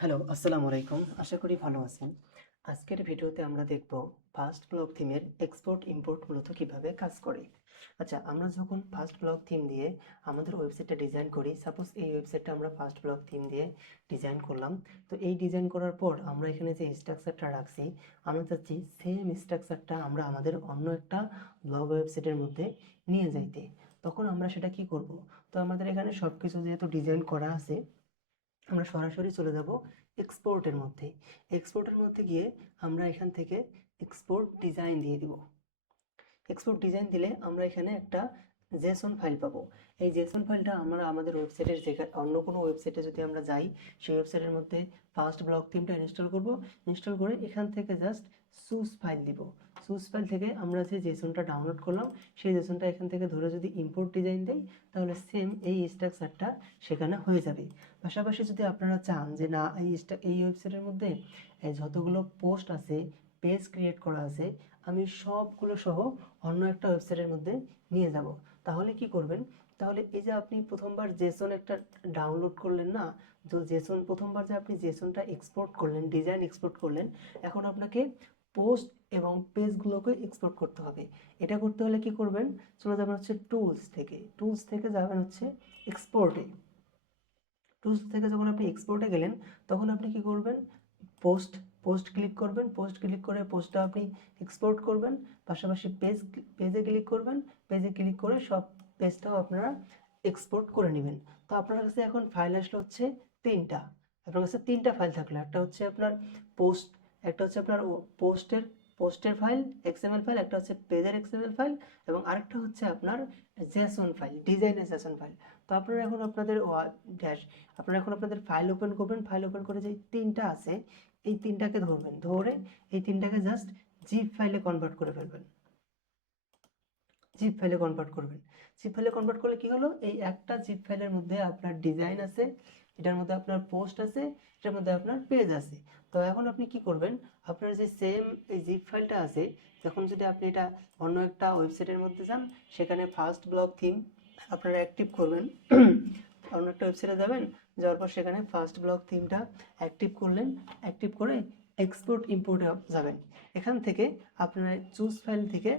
Hello, আসসালামু আলাইকুম। আশা করি ভালো আছেন। আজকের ভিডিওতে আমরা দেখব ফাস্ট ব্লক থিমের এক্সপোর্ট ইম্পোর্ট মূলত কিভাবে কাজ করে। আচ্ছা, আমরা যখন ফাস্ট ব্লক থিম দিয়ে আমাদের ওয়েবসাইটটা ডিজাইন করি, সাপোজ এই ওয়েবসাইটটা আমরা ফাস্ট ব্লক থিম দিয়ে ডিজাইন করলাম। তো এই ডিজাইন করার পর আমরা এখানে যে স্ট্রাকচারটা রাখছি, আমরা চাচ্ছি সেম স্ট্রাকচারটা আমরা আমাদের অন্য একটা ব্লগ ওয়েবসাইটের মধ্যে নিয়ে যাইতে। তখন আমরা সেটা কি করব? তো আমাদের এখানে সব কিছু যেহেতু ডিজাইন করা আছে, আমরা সরাসরি চলে যাব এক্সপোর্টের মধ্যে। এক্সপোর্টের মধ্যে গিয়ে আমরা এখান থেকে এক্সপোর্ট ডিজাইন দিয়ে দিব। এক্সপোর্ট ডিজাইন দিলে আমরা এখানে একটা জেসন ফাইল পাবো। এই জেসন ফাইলটা আমরা আমাদের ওয়েবসাইটের যেখানে অন্য কোনো ওয়েবসাইটে যদি আমরা যাই, সেই ওয়েবসাইটের মধ্যে ফার্স্ট ব্লক থিমটা ইনস্টল করব। ইনস্টল করে এখান থেকে জাস্ট সুস ফাইল দিব। সুস ফাইল থেকে আমরা যে জেসনটা ডাউনলোড করলাম, সেই জেসনটা এখান থেকে ধরে যদি ইম্পোর্ট ডিজাইন দেই, তাহলে সেম এই স্ট্রাকচারটা সেখানে হয়ে যাবে। পাশাপাশি যদি আপনারা চান যে না, এই ওয়েবসাইটের মধ্যে যতগুলো পোস্ট আছে, পেজ ক্রিয়েট করা আছে, আমি সবগুলো সহ অন্য একটা ওয়েবসাইটের মধ্যে নিয়ে যাব, তাহলে কি করবেন? তাহলে এই যে আপনি প্রথমবার জেসন একটা ডাউনলোড করলেন না, তো জেসন প্রথমবার যে আপনি জেসনটা এক্সপোর্ট করলেন, ডিজাইন এক্সপোর্ট করলেন, এখন আপনাকে পোস্ট এবং পেজগুলোকে এক্সপোর্ট করতে হবে। এটা করতে হলে কি করবেন? চলে যাবেন হচ্ছে টুলস থেকে যাবেন হচ্ছে এক্সপোর্টে। টুলস থেকে যখন আপনি এক্সপোর্টে গেলেন, তখন আপনি কি করবেন? পোস্ট পোস্ট ক্লিক করবেন। পোস্ট ক্লিক করে পোস্টটা আপনি এক্সপোর্ট করবেন। পাশাপাশি পেজে ক্লিক করবেন। পেজে ক্লিক করে সব পেজটাও আপনারা এক্সপোর্ট করে নেবেন। তো আপনার কাছে এখন ফাইল আসলে হচ্ছে তিনটা। আপনার কাছে তিনটা ফাইল থাকলো, একটা হচ্ছে আপনার পোস্ট, একটা হচ্ছে আপনার পোস্টের ফাইল এক্সএমএল ফাইল, একটা হচ্ছে পেজের এক্সএমএল ফাইল, এবং আরেকটা হচ্ছে আপনার জেসন ফাইল, ডিজাইনের জেসন ফাইল। তো আপনারা এখন আপনাদের ফাইল ওপেন করবেন। ফাইল ওপেন করে যে তিনটা আছে, এই তিনটাকে ধরবেন, ধরে এই তিনটাকে জাস্ট জিপ ফাইলে কনভার্ট করে ফেলবেন। জিপ ফাইলে কনভার্ট করবেন। জিপ ফাইলে কনভার্ট করলে কি হলো? এই একটা জিপ ফাইলের মধ্যে আপনার ডিজাইন আছে, এটার মধ্যে আপনার পোস্ট আছে, এটার মধ্যে আপনার পেজ আছে। তো এখন আপনি কি করবেন? আপনার যে সেম এই জিপ ফাইলটা আছে, যখন যদি আপনি এটা অন্য একটা ওয়েবসাইটের মধ্যে যান, সেখানে ফার্স্ট ব্লক থিম আপনারা অ্যাক্টিভ করবেন। অন্য একটা ওয়েবসাইটে যাবেন, যাওয়ার পর সেখানে ফার্স্ট ব্লক থিমটা অ্যাক্টিভ করলেন। অ্যাক্টিভ করে এক্সপোর্ট ইম্পোর্টে যাবেন। এখান থেকে আপনারা চুজ ফাইল থেকে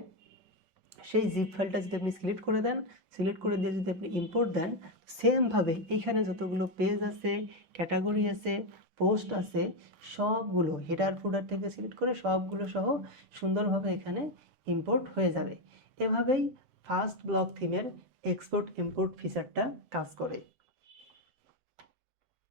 সেই জিপ ফাইলটা যদি আপনি সিলেক্ট করে দেন, সিলেক্ট করে দিয়ে যদি আপনি ইম্পোর্ট দেন, সেমভাবে এইখানে যতগুলো পেজ আছে, ক্যাটাগরি আছে, পোস্ট আছে, সবগুলো হেডার ফুডার থেকে সিলেক্ট করে সবগুলো সহ সুন্দরভাবে এখানে ইম্পোর্ট হয়ে যাবে। এভাবেই ফার্স্ট ব্লক থিমের এক্সপোর্ট ইম্পোর্ট ফিচারটা কাজ করে।